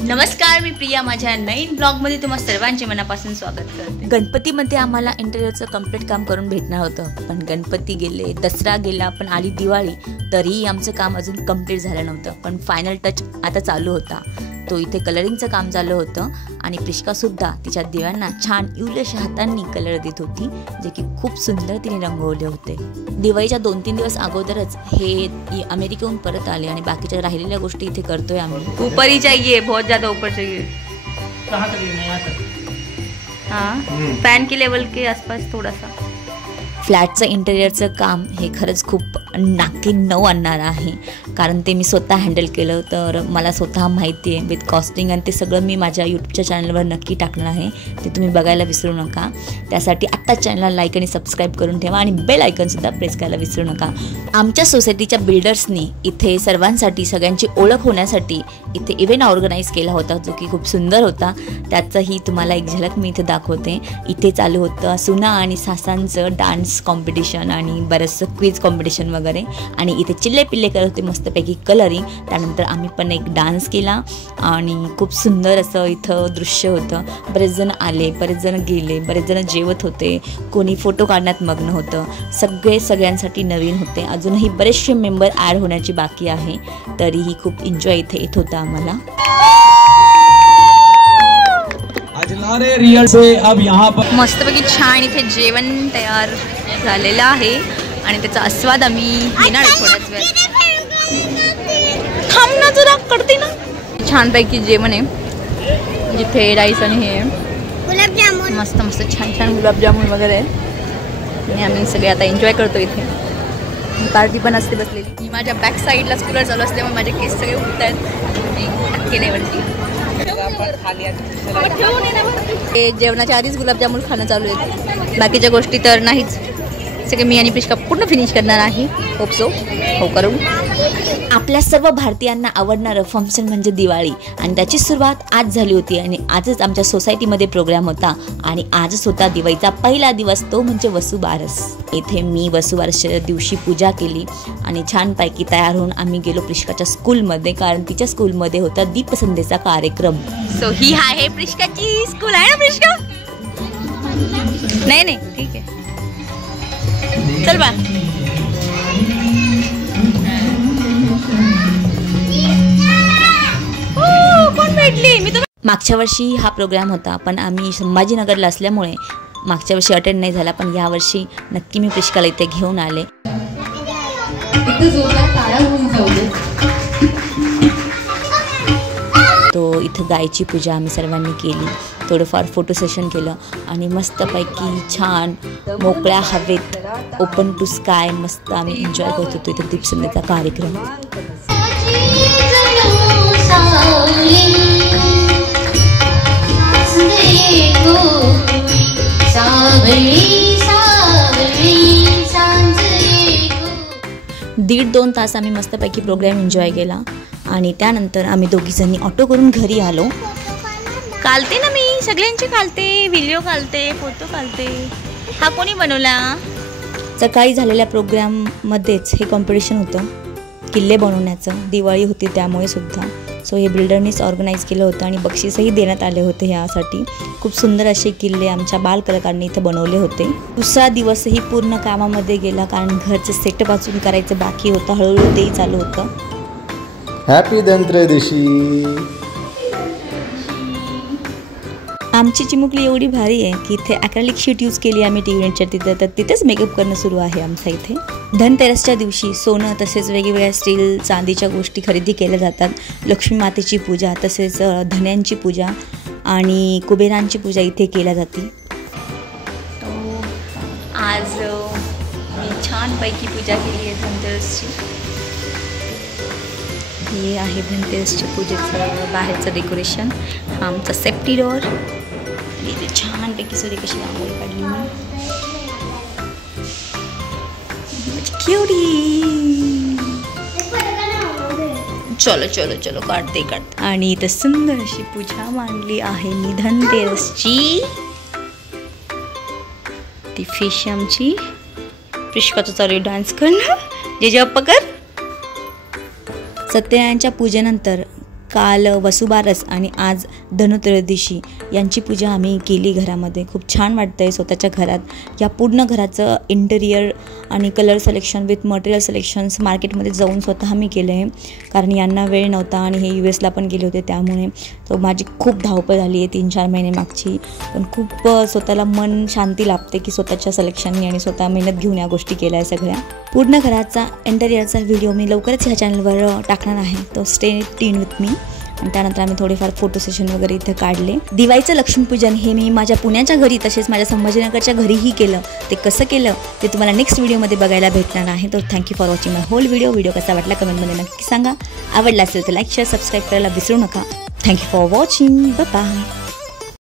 नमस्कार, मी प्रिया. माझ्या नवीन ब्लॉगमध्ये तुम्हा सर्वांचे मनापासून स्वागत करते. गणपतीमध्ये आम्हाला इंटेरियरचं कम्प्लीट काम करून भेटणार होतं, पण गणपती गेले, दसरा गेला, पण आली दिवाळी, तरीही आमचं काम अजून कम्प्लीट झालं नव्हतं. पण फायनल टच आता चालू होता. तो इथे कलरिंगचं काम चालू होतं आणि प्रिष्कासुद्धा तिच्या दिव्यांना छान इवल्याशा हातांनी कलर देत होती, जे की खूप सुंदर तिने रंगवले होते. दिवाळीच्या 2-3 दिवस अगोदरच हे अमेरिकेहून परत आले आणि बाकीच्या राहिलेल्या गोष्टी इथे करतोय आम्ही. ऊपर ही चाहिए, बहुत ज़्यादा ऊपर चाहिए. कहाँ तक नहीं आता? हाँ, फैन के लेवल के आसपास थोड़ा सा. फ्लॅटचं इंटेरियरचं काम हे खरंच खूप नाकी नऊ आणणार आहे, कारण ते मी स्वतः हँडल केलं, तर मला स्वतः माहिती आहे विथ कॉस्टिंग, आणि ते सगळं मी माझ्या यूट्यूबच्या चॅनलवर नक्की टाकणार आहे. ते तुम्ही बघायला विसरू नका. त्यासाठी आत्ताच चॅनलला लाईक आणि सबस्क्राईब करून ठेवा आणि बेल आयकॉनसुद्धा प्रेस करायला विसरू नका. आमच्या सोसायटीच्या बिल्डर्सनी इथे सर्वांसाठी, सगळ्यांची ओळख होण्यासाठी इथे इव्हेंट ऑर्गनाईज केला होता, जो की खूप सुंदर होता. त्याचंही तुम्हाला एक झलक मी इथे दाखवते. इथे चालू होतं सुना आणि सासांचं डान्स कॉम्पिटिशन आणि बरंचसं क्विज कॉम्पिटिशन वगैरे, आणि इथे चिल्ले पिल्ले करत होते मस्तपैकी कलरिंग. त्यानंतर आम्ही पण एक डान्स केला आणि खूप सुंदर असं इथं दृश्य होतं. बरेच जण आले, बरेच जण गेले, बरेच जण जेवत होते, कोणी फोटो काढण्यात मग्न होतं. सगळ्यांसाठी नवीन होते. अजूनही बरेचसे मेंबर ॲड होण्याची बाकी आहे, तरीही खूप एन्जॉय इथे येत होता आम्हाला. मस्तपैकी छान इथे जेवण तयार झालेलं आहे आणि त्याचा आस्वाद आम्ही घेणार आहे थोड्याच वेळात. थांब ना जरा, करते ना. छानपैकी जेवण आहे, जिथे राईस आणि हे गुलाबजामुन, मस्त मस्त छान छान गुलाबजामुन वगैरे आहे, आणि आम्ही सगळे आता एन्जॉय करतो. इथे पार्टी पण असते बसलेली. माझ्या बॅक साईडलाच कूलर चालू असल्यामुळे माझे केस सगळे उठत आहेत केल्यावरती. जेवणाच्या आधीच गुलाबजामुन खाणं चालू आहे, बाकीच्या गोष्टी तर नाहीच. सगळे मी आणि प्रिष्का पूर्ण फिनिश करणार आहे. होप सो, हो करू. आपल्या सर्व भारतीयांना आवडणारं फंक्शन म्हणजे दिवाळी, आणि त्याची सुरुवात आज झाली होती. आणि आजच आमच्या सोसायटीमध्ये प्रोग्राम होता, आणि आजच होता दिवाळीचा पहिला दिवस, तो म्हणजे वसुबारस. येथे मी वसुबारसच्या दिवशी पूजा केली आणि छानपैकी तयार होऊन आम्ही गेलो प्रिष्काच्या स्कूलमध्ये, कारण तिच्या स्कूलमध्ये होता दीपसंध्येचा कार्यक्रम. सो ही आहे प्रिष्काची स्कूल. आहे ना प्रिष्का? नाही ठीक आहे, चल बा. कोण भेटली? मी मागच्या वर्षी हा प्रोग्राम होता, पण आम्ही संभाजीनगरला असल्यामुळे मागच्या वर्षी अटेंड नाही झाला, पण यावर्षी नक्की मी प्रिष्काला इथे घेऊन आले. तो इथं गायची पूजा आम्ही सर्वांनी केली, थोडंफार फोटो सेशन केलं, आणि मस्तपैकी छान मोकळ्या हवेत ओपन टू स्काय मस्त आम्ही एन्जॉय करत होतो इथं दीपसंध्येचा कार्यक्रम. दीड 2 तास आम्ही मस्तपैकी प्रोग्राम एन्जॉय केला, आणि त्यानंतर आम्ही दोघीजणी ऑटो करून घरी आलो. कालते ना मी सगळ्यांचे, कालते व्हिडिओ, कालते फोटो, कालते. हा कोणी बनवला? सकाळी झालेल्या प्रोग्राममध्येच हे कॉम्पिटिशन होतं किल्ले बनवण्याचं. दिवाळी होती त्यामुळे सुद्धा. सो हे बिल्डरनीच ऑर्गनाईज केलं होतं, आणि बक्षीसही देण्यात आले होते ह्यासाठी. खूप सुंदर असे किल्ले आमच्या बालकलाकारांनी इथं बनवले होते. दुसरा दिवसही पूर्ण कामामध्ये गेला, कारण घरचं सेटअप अजून करायचं बाकी होतं. हळूहळू तेही चालू होतं. हॅपी धनत्रयोदशी. आमची चिमुकली एवढी भारी आहे की इथे ॲक्रेलिक शीट यूज केली आम्ही टी-व्हीच्या तिथं, तर तिथेच मेकअप करणं सुरू आहे आमचं इथे. धनतेरसच्या दिवशी सोनं तसेच वेगवेगळ्या स्टील चांदीच्या गोष्टी खरेदी केल्या जातात. लक्ष्मी मातेची पूजा, तसेच धन्यांची पूजा आणि कुबेरांची पूजा इथे केल्या जाते. आज मी छानपैकी पूजा केली आहे धनतेरसची. हे आहे धनतेरसच्या पूजेचं बाहेरचं डेकोरेशन. हा आमचा सेफ्टी डोअर. इथे छानपैकी सूर्य कशी रांगोळी काढली मी. चलो चलो चलो काढते. आणि इथं सुंदर अशी पूजा मांडली आहे मी धनतेरसची. ती फिश आमची प्रिष्काचं चालू डान्स करणं. जे पकड. सत्यनारायणच्या पूजेनंतर काल वसुबारस आणि आज धनत्रयोदशी यांची पूजा आम्ही केली घरामध्ये. खूप छान वाटतं आहे स्वतःच्या घरात. या पूर्ण घराचं इंटेरियर आणि colour selection with material selections मार्केटमध्ये जाऊन स्वतः मी केलं आहे, कारण यांना वेळ नव्हता आणि हे US पण गेले होते. त्यामुळे तो माझी खूप धावपळ झाली आहे 3-4 महिने मागची. पण खूप स्वतःला मन शांती लाभते की स्वतःच्या सिलेक्शननी आणि स्वतः मेहनत घेऊन या गोष्टी केल्या आहे सगळ्या. पूर्ण घराचा इंटेरियरचा व्हिडिओ मी लवकरच ह्या चॅनलवर टाकणार आहे, तो स्टे ट्यून विथ मी. आणि त्यानंतर आम्ही थोडेफार फोटो सेशन वगैरे इथे काढले. दिवाळीचं लक्ष्मीपूजन हे मी माझ्या पुण्याच्या घरी तसेच माझ्या संभाजीनगरच्या घरीही केलं. ते कसं केलं ते तुम्हाला नेक्स्ट व्हिडिओमध्ये बघायला भेटणार आहे. तर thank you for watching my whole video. Video कसा वाटला कमेंटमध्ये नक्की सांगा. आवडला असेल तर लाईक शेअर सबस्क्राईब करायला विसरू नका. Thank you for watching. Bye bye.